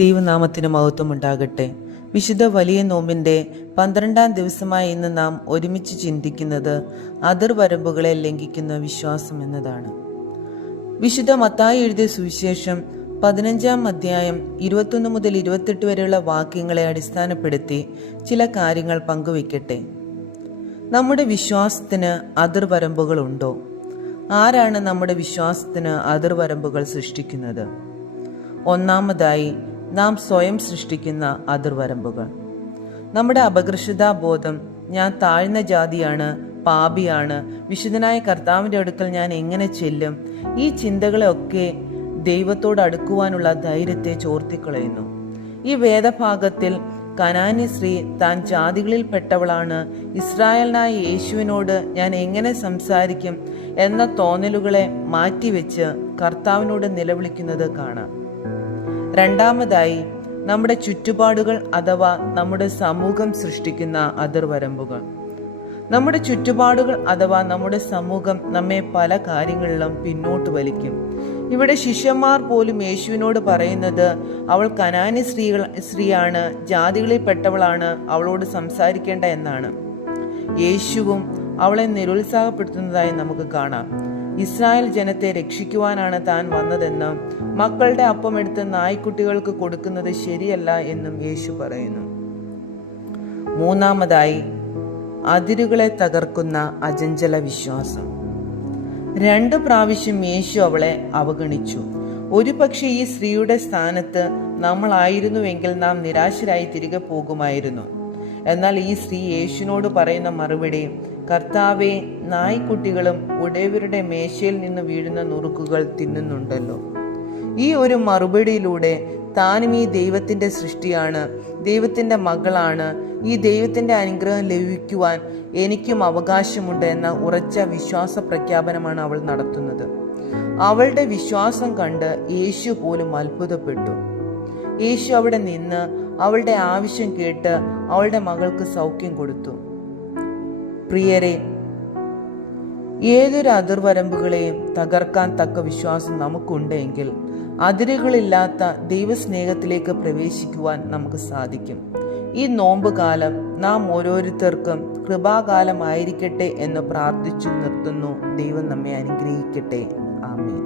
ദൈവനാമത്തിന് മഹത്വം ഉണ്ടാകട്ടെ. വിശുദ്ധ വലിയ നോമ്പിൻ്റെ 12-ാം ദിവസമായി ഇന്ന് നാം ഒരുമിച്ച് ചിന്തിക്കുന്നത് അതിർവരമ്പുകളെ ലംഘിക്കുന്ന വിശ്വാസം എന്നതാണ്. വിശുദ്ധ മത്തായി എഴുതിയ സുവിശേഷം 15-ാം അധ്യായം 21 മുതൽ 28 വരെയുള്ള വാക്യങ്ങളെ അടിസ്ഥാനപ്പെടുത്തി ചില കാര്യങ്ങൾ പങ്കുവയ്ക്കട്ടെ. നമ്മുടെ വിശ്വാസത്തിന് അതിർവരമ്പുകളുണ്ടോ? ആരാണ് നമ്മുടെ വിശ്വാസത്തിന് അതിർവരമ്പുകൾ സൃഷ്ടിക്കുന്നത്? ഒന്നാമതായി, നാം സ്വയം സൃഷ്ടിക്കുന്ന അതിർവരമ്പുകൾ. നമ്മുടെ അപകർഷതാബോധം, ഞാൻ താഴ്ന്ന ജാതിയാണ്, പാപിയാണ്, വിശുദ്ധനായ കർത്താവിൻ്റെ അടുക്കൽ ഞാൻ എങ്ങനെ ചെല്ലും, ഈ ചിന്തകളെയൊക്കെ ദൈവത്തോട് അടുക്കുവാനുള്ള ധൈര്യത്തെ ചോർത്തിക്കളയുന്നു. ഈ വേദഭാഗത്തിൽ കനാനി സ്ത്രീ താൻ ജാതികളിൽ പെട്ടവളാണ്, ഇസ്രായേലിനായ യേശുവിനോട് ഞാൻ എങ്ങനെ സംസാരിക്കും എന്ന തോന്നലുകളെ മാറ്റിവെച്ച് കർത്താവിനോട് നിലവിളിക്കുന്നത് കാണാം. രണ്ടാമതായി, നമ്മുടെ ചുറ്റുപാടുകൾ അഥവാ നമ്മുടെ സമൂഹം സൃഷ്ടിക്കുന്ന അതിർവരമ്പുകൾ. നമ്മുടെ ചുറ്റുപാടുകൾ അഥവാ നമ്മുടെ സമൂഹം നമ്മെ പല കാര്യങ്ങളിലും പിന്നോട്ട് വലിക്കും. ഇവിടെ ശിഷ്യന്മാർ പോലും യേശുവിനോട് പറയുന്നത് അവൾ കനാനി സ്ത്രീയാണ്, ജാതികളിൽ പെട്ടവളാണ്, അവളോട് സംസാരിക്കേണ്ട എന്നാണ്. യേശുവും അവളെ നിരുത്സാഹപ്പെടുത്തുന്നതായി നമുക്ക് കാണാം. ഇസ്രായേൽ ജനത്തെ രക്ഷിക്കുവാനാണ് താൻ വന്നതെന്നും മക്കളുടെ അപ്പമെടുത്ത് നായ്ക്കുട്ടികൾക്ക് കൊടുക്കുന്നത് ശരിയല്ല എന്നും യേശു പറയുന്നു. മൂന്നാമതായി, അതിരുകളെ തകർക്കുന്ന അചഞ്ചല വിശ്വാസം. 2 പ്രാവശ്യം യേശു അവളെ അവഗണിച്ചു. ഒരുപക്ഷെ ഈ സ്ത്രീയുടെ സ്ഥാനത്ത് നമ്മളായിരുന്നുവെങ്കിൽ നാം നിരാശരായി തിരികെ പോകുമായിരുന്നു. എന്നാൽ ഈ സ്ത്രീ യേശുവിനോട് പറയുന്ന മറുപടി, കർത്താവേ, നായ്ക്കുട്ടികളും ഉടയവരുടെ മേശയിൽ നിന്ന് വീഴുന്ന നുറുക്കുകൾ തിന്നുന്നുണ്ടല്ലോ. ഈ ഒരു മറുപടിയിലൂടെ താനും ഈ ദൈവത്തിൻ്റെ സൃഷ്ടിയാണ്, ദൈവത്തിൻ്റെ മകളാണ്, ഈ ദൈവത്തിൻ്റെ അനുഗ്രഹം ലഭിക്കുവാൻ എനിക്കും അവകാശമുണ്ട് എന്ന ഉറച്ച വിശ്വാസ പ്രഖ്യാപനമാണ് അവൾ നടത്തുന്നത്. അവളുടെ വിശ്വാസം കണ്ട് യേശു പോലും അത്ഭുതപ്പെട്ടു. യേശു അവിടെ നിന്ന് അവളുടെ ആവശ്യം കേട്ട് അവളുടെ മകൾക്ക് സൗഖ്യം കൊടുത്തു. പ്രിയരെ, ഏതൊരു അതിർവരമ്പുകളെയും തകർക്കാൻ തക്ക വിശ്വാസം നമുക്കുണ്ടെങ്കിൽ അതിരുകളില്ലാത്ത ദൈവസ്നേഹത്തിലേക്ക് പ്രവേശിക്കുവാൻ നമുക്ക് സാധിക്കും. ഈ നോമ്പ് കാലം നാം ഓരോരുത്തർക്കും കൃപാകാലമായിരിക്കട്ടെ എന്ന് പ്രാർത്ഥിച്ചു നിർത്തുന്നു. ദൈവം നമ്മെ അനുഗ്രഹിക്കട്ടെ. ആമേൻ.